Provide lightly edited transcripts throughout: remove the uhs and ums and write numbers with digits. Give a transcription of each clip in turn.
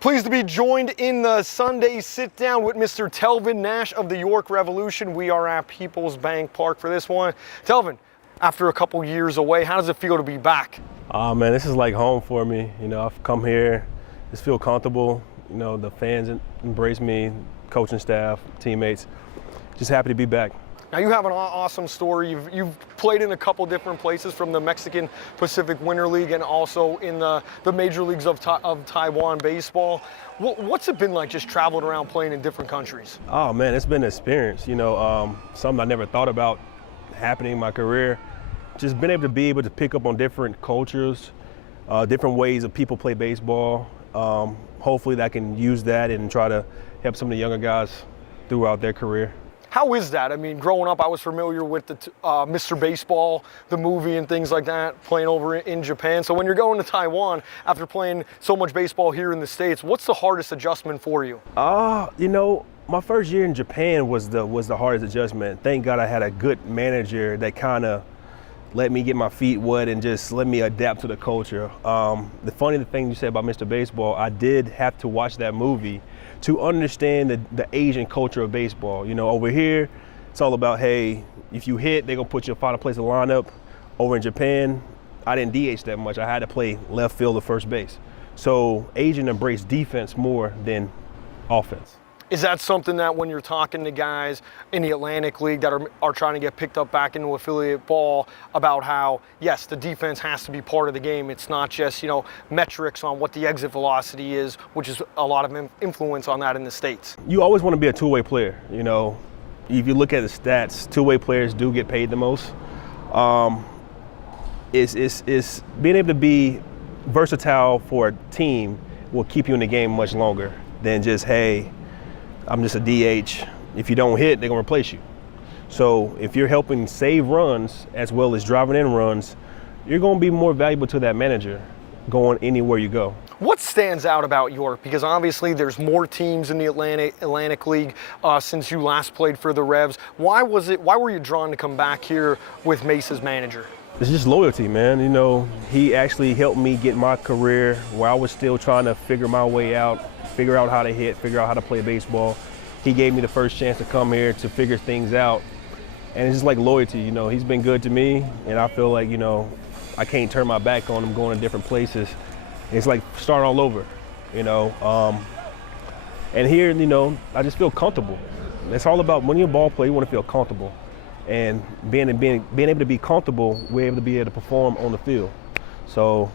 Pleased to be joined in the Sunday Sit-Down with Mr. Telvin Nash of the York Revolution. We are at PeoplesBank Park for this one. Telvin, after a couple years away, how does it feel to be back? Oh man, this is like home for me. You know, I've come here, just feel comfortable. You know, the fans embrace me, coaching staff, teammates. Just happy to be back. Now you have an awesome story. You've played in a couple different places, from the Mexican Pacific Winter League and also in the major leagues of Taiwan baseball. What's it been like just traveling around playing in different countries? Oh man, it's been an experience. You know, something I never thought about happening in my career. Just been able to pick up on different cultures, different ways that people play baseball. Hopefully I can use that and try to help some of the younger guys throughout their career. How is that? I mean, growing up, I was familiar with the Mr. Baseball, the movie and things like that, playing over in Japan. So when you're going to Taiwan after playing so much baseball here in the States, what's the hardest adjustment for you? You know, my first year in Japan was the hardest adjustment. Thank God I had a good manager that kind of let me get my feet wet and just let me adapt to the culture. The funny thing you said about Mr. Baseball, I did have to watch that movie to understand the Asian culture of baseball. You know, over here, it's all about, hey, if you hit, they're gonna put you in final place of the lineup. Over in Japan, I didn't DH that much. I had to play left field or first base. So Asian embrace defense more than offense. Is that something that when you're talking to guys in the Atlantic League that are trying to get picked up back into affiliate ball about how, yes, the defense has to be part of the game. It's not just, you know, metrics on what the exit velocity is, which is a lot of influence on that in the States. You always want to be a two-way player. You know, if you look at the stats, two-way players do get paid the most. It's being able to be versatile for a team will keep you in the game much longer than just, hey, I'm just a DH. If you don't hit, they're gonna replace you. So if you're helping save runs as well as driving in runs, you're gonna be more valuable to that manager going anywhere you go. What stands out about York? Because obviously there's more teams in the Atlantic League since you last played for the Revs. Why were you drawn to come back here with Mace as manager? It's just loyalty, man. You know, he actually helped me get my career where I was still trying to figure my way out, figure out how to hit, figure out how to play baseball. He gave me the first chance to come here to figure things out. And it's just like loyalty, you know, he's been good to me, and I feel like, you know, I can't turn my back on him going to different places. It's like starting all over, you know. And here, you know, I just feel comfortable. It's all about when you're a ball player, you want to feel comfortable. And being able to be comfortable, we're able to be able to perform on the field. So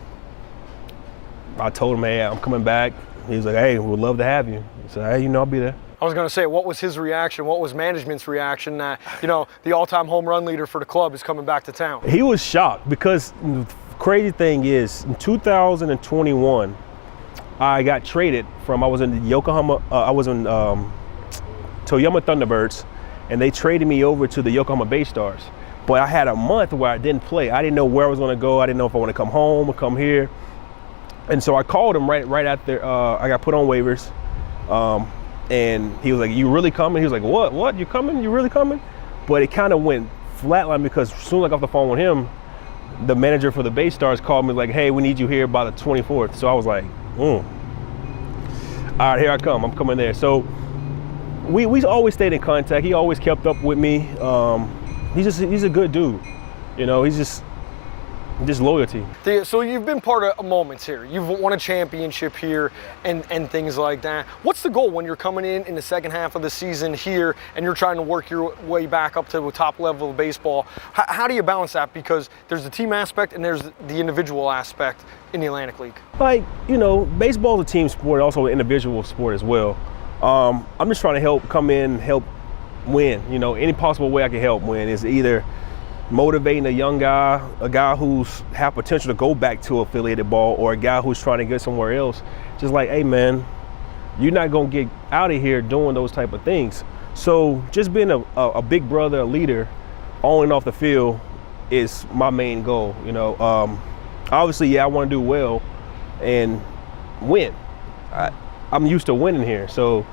I told him, hey, I'm coming back. He was like, hey, we'd love to have you. I said, hey, you know, I'll be there. I was going to say, what was his reaction? What was management's reaction that, you know, the all-time home run leader for the club is coming back to town? He was shocked because the crazy thing is, in 2021, I got traded from, I was in Toyama Thunderbirds, and they traded me over to the Yokohama Bay Stars. But I had a month where I didn't play. I didn't know where I was going to go. I didn't know if I want to come home or come here. And so I called him right after I got put on waivers. And he was like, you really coming? He was like, what? You coming? You really coming? But it kind of went flatline because as soon as I got off the phone with him, the manager for the Bay Stars called me like, hey, we need you here by the 24th. So I was like, all right, here I come. I'm coming there. So we always stayed in contact. He always kept up with me. He's a good dude. You know, he's just loyalty. So you've been part of moments here. You've won a championship here and things like that. What's the goal when you're coming in the second half of the season here and you're trying to work your way back up to the top level of baseball? How do you balance that? Because there's the team aspect and there's the individual aspect in the Atlantic League. Like, you know, baseball is a team sport, also an individual sport as well. I'm just trying to come in, help win. You know, any possible way I can help win is either motivating a young guy, a guy who's have potential to go back to affiliated ball, or a guy who's trying to get somewhere else. Just like, hey man, you're not gonna get out of here doing those type of things. So just being a big brother, a leader, on and off the field is my main goal. You know, obviously, yeah, I want to do well and win. I'm used to winning here, so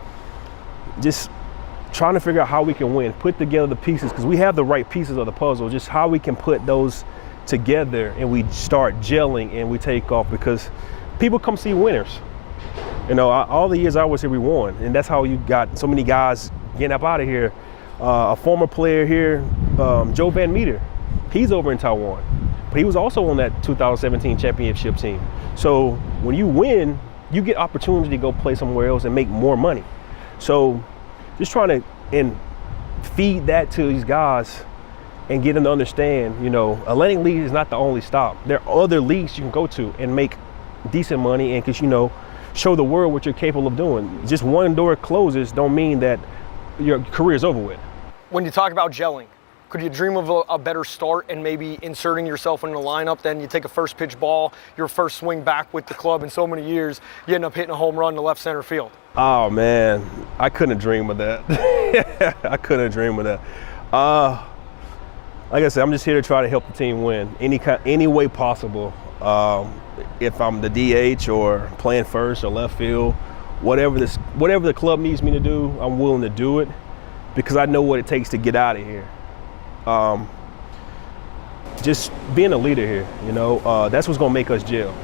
just trying to figure out how we can win, put together the pieces, because we have the right pieces of the puzzle, just how we can put those together and we start gelling and we take off, because people come see winners. You know, all the years I was here, we won, and that's how you got so many guys getting up out of here. A former player here, Joe Van Meter, he's over in Taiwan, but he was also on that 2017 championship team. So when you win, you get opportunity to go play somewhere else and make more money. So just trying to feed that to these guys and get them to understand, you know, Atlantic League is not the only stop. There are other leagues you can go to and make decent money and, you know, show the world what you're capable of doing. Just one door closes don't mean that your career is over with. When you talk about gelling, could you dream of a better start and maybe inserting yourself in the lineup? Then you take a first pitch ball, your first swing back with the club in so many years, you end up hitting a home run to left center field. Oh man, I couldn't dream of that. I couldn't dream of that. Like I said, I'm just here to try to help the team win any way possible. If I'm the DH or playing first or left field, whatever the club needs me to do, I'm willing to do it because I know what it takes to get out of here. Just being a leader here, you know, that's what's gonna make us gel.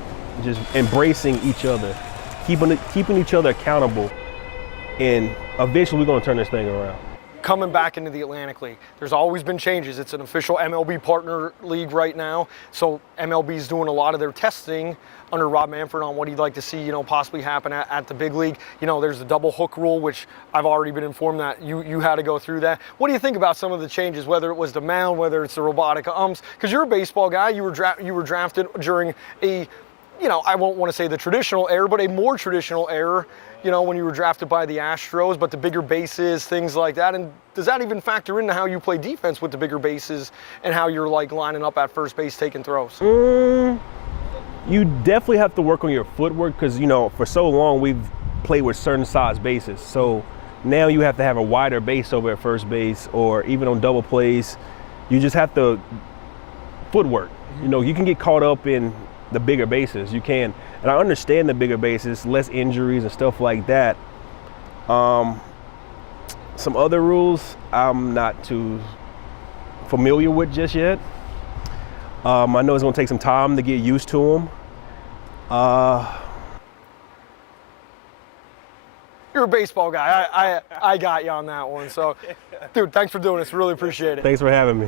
Just embracing each other, keeping each other accountable, and eventually we're gonna turn this thing around. Coming back into the Atlantic League, there's always been changes. It's an official MLB partner league right now, so MLB is doing a lot of their testing under Rob Manfred on what he'd like to see, you know, possibly happen at the big league. You know, there's the double hook rule, which I've already been informed that you had to go through that. What do you think about some of the changes, whether it was the mound, whether it's the robotic umps? Because you're a baseball guy, you were drafted during a, you know, I won't want to say the traditional era, but a more traditional era, you know, when you were drafted by the Astros, but the bigger bases, things like that. And does that even factor into how you play defense with the bigger bases and how you're like lining up at first base, taking throws? You definitely have to work on your footwork because, you know, for so long we've played with certain size bases. So now you have to have a wider base over at first base or even on double plays. You just have to footwork. You know, you can get caught up in the bigger bases. You can, and I understand the bigger bases, less injuries and stuff like that. Some other rules I'm not too familiar with just yet. I know it's gonna take some time to get used to them. You're a baseball guy. I got you on that one. So, dude, thanks for doing this. Really appreciate it. Thanks for having me.